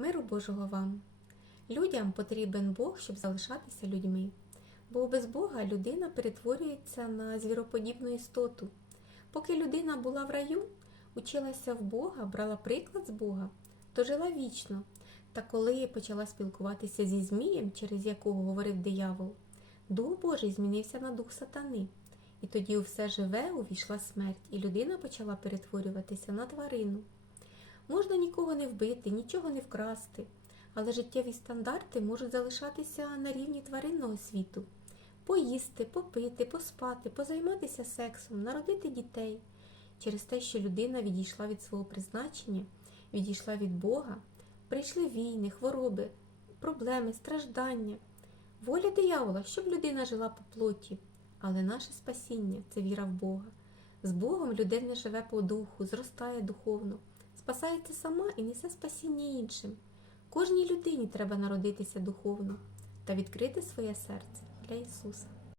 Миру Божого вам. Людям потрібен Бог, щоб залишатися людьми. Бо без Бога людина перетворюється на звіроподібну істоту. Поки людина була в раю, училася в Бога, брала приклад з Бога, то жила вічно. Та коли почала спілкуватися зі Змієм, через якого говорив диявол, Дух Божий змінився на дух сатани. І тоді у все живе увійшла смерть, і людина почала перетворюватися на тварину. Можна нікого не вбити, нічого не вкрасти, але життєві стандарти можуть залишатися на рівні тваринного світу. Поїсти, попити, поспати, позайматися сексом, народити дітей. Через те, що людина відійшла від свого призначення, відійшла від Бога, прийшли війни, хвороби, проблеми, страждання. Воля диявола, щоб людина жила по плоті, але наше спасіння це віра в Бога. З Богом людина живе по духу, зростає духовно, спасається сама і несе спасіння іншим. Кожній людині треба народитися духовно та відкрити своє серце для Ісуса.